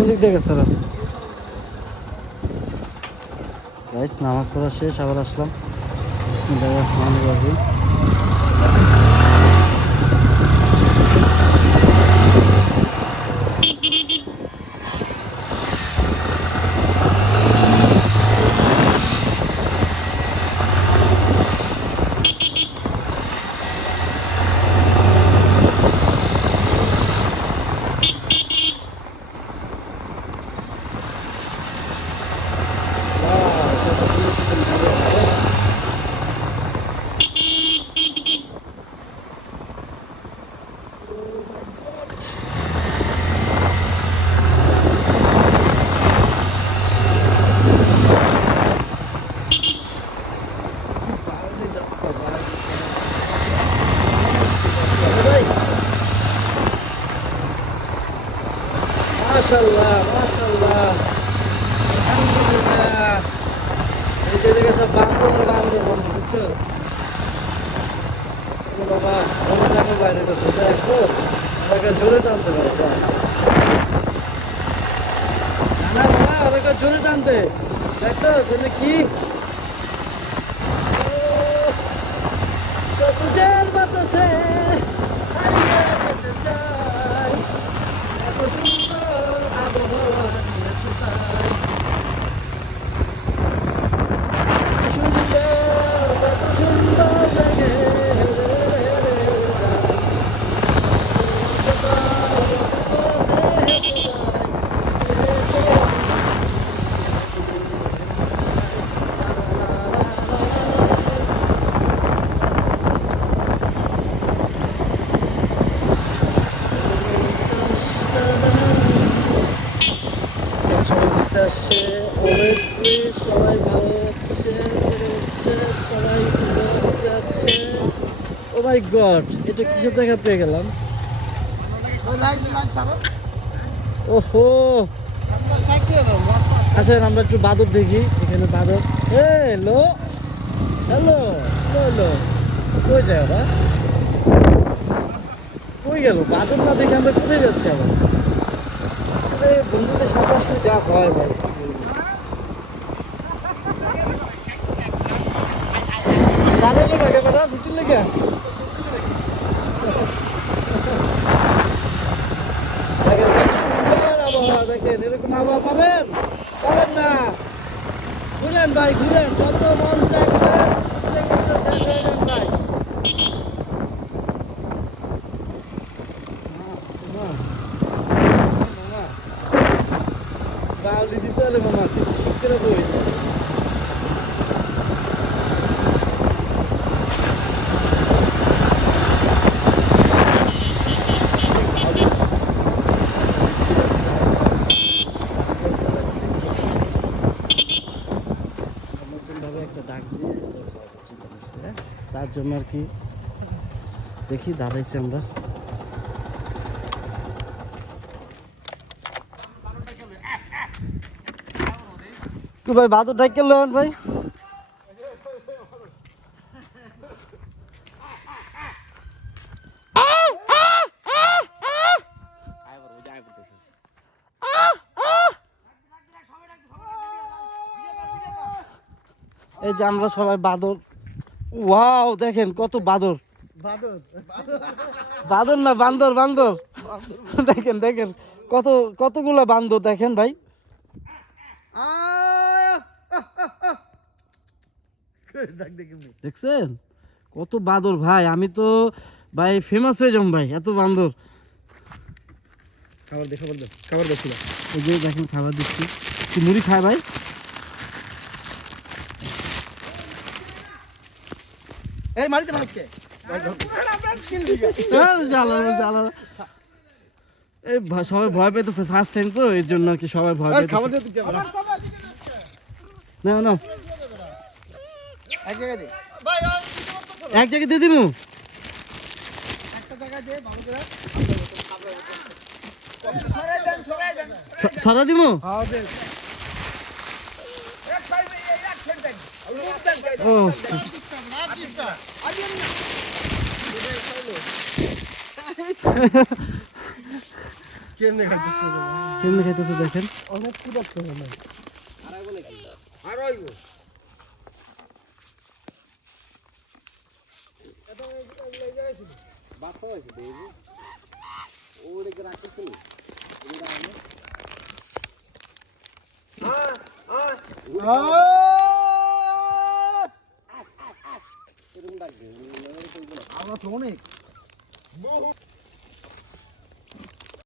ওদিক দিয়ে গেছে গাইস। নামাজ পড়া শেষ, আবার আসলাম। বিসমিল্লাহির রহমানির রহিম। মাশাআল্লাহ মাশাআল্লাহ, আলহামদুলিল্লাহ। এই যে দেখে সব বান্দর বান্দর বান্দর, বুঝছো বাবা? অনুষ্ঠানের বাইরে তো সোজা একশো আমাকে জোরে টানতে পারে না বাবা, আমাকে জোরে টানতে দেখছো শুনে কি সবুজের বাতাসে হারিয়ে যেতে চাই, এত সুন্দর আবহাওয়া দিয়েছো তাই, কত সুন্দর লাগে। সবাই ভালো আছে, সবাই আছে। ও মাই গড, এটা কিসের দেখা পেয়ে গেলাম? ওহো, আচ্ছা আমরা একটু বাদর দেখি। এখানে বাদর। হ্যালো হ্যালো হ্যালো, কই যায় ওরা? কই গেল বাদর? না দেখে আমরা কোথায় যাচ্ছি আবার? আসলে বন্ধুদের সাথে আসলে যা হয় ভাই। দেখেন এরকম আবহাওয়া পাবেন পাবেন না। ঘুরেন ভাই ঘুরেন, যত মন চাই ঘুরেন, শেষ হয়ে যান ভাই। গালি দিতে হলে মামা তুই শিখতে বইছে। তার জন্য আর কি দেখি দাঁড়াইছি আমরা। তো ভাই বাদর ডাক কেলেন ভাই? এই যে আমরা সবাই বাদর। ওয়াও দেখেন কত বাদর। বাদর না বান্দর, বান্দর দেখেন দেখেন কত কতগুলা বান্দর দেখেন ভাই। দেখছেন কত বাদর ভাই? আমি তো ভাই ফেমাস হয়ে যাম ভাই, এত বান্দর। খাবার দেখা বলতো, খাবার দেখছি ওই যে দেখেন খাবার দিচ্ছি। কি মুড়ি খায় ভাই? এই মারিতে মানুষকে এই সবাই ভয় পেতেছে ফার্স্ট টাইম তো, এর জন্য আর কি সবাই ভয় পেতেছে। না না এক জায়গায় দিয়ে দিমু, ছড়া দিমু। ও কেমনে খাইতেছ? কেমনে খেতেছে দেখেন। অনেক ক্ষুধার্ত হলো। আমার তো অনেক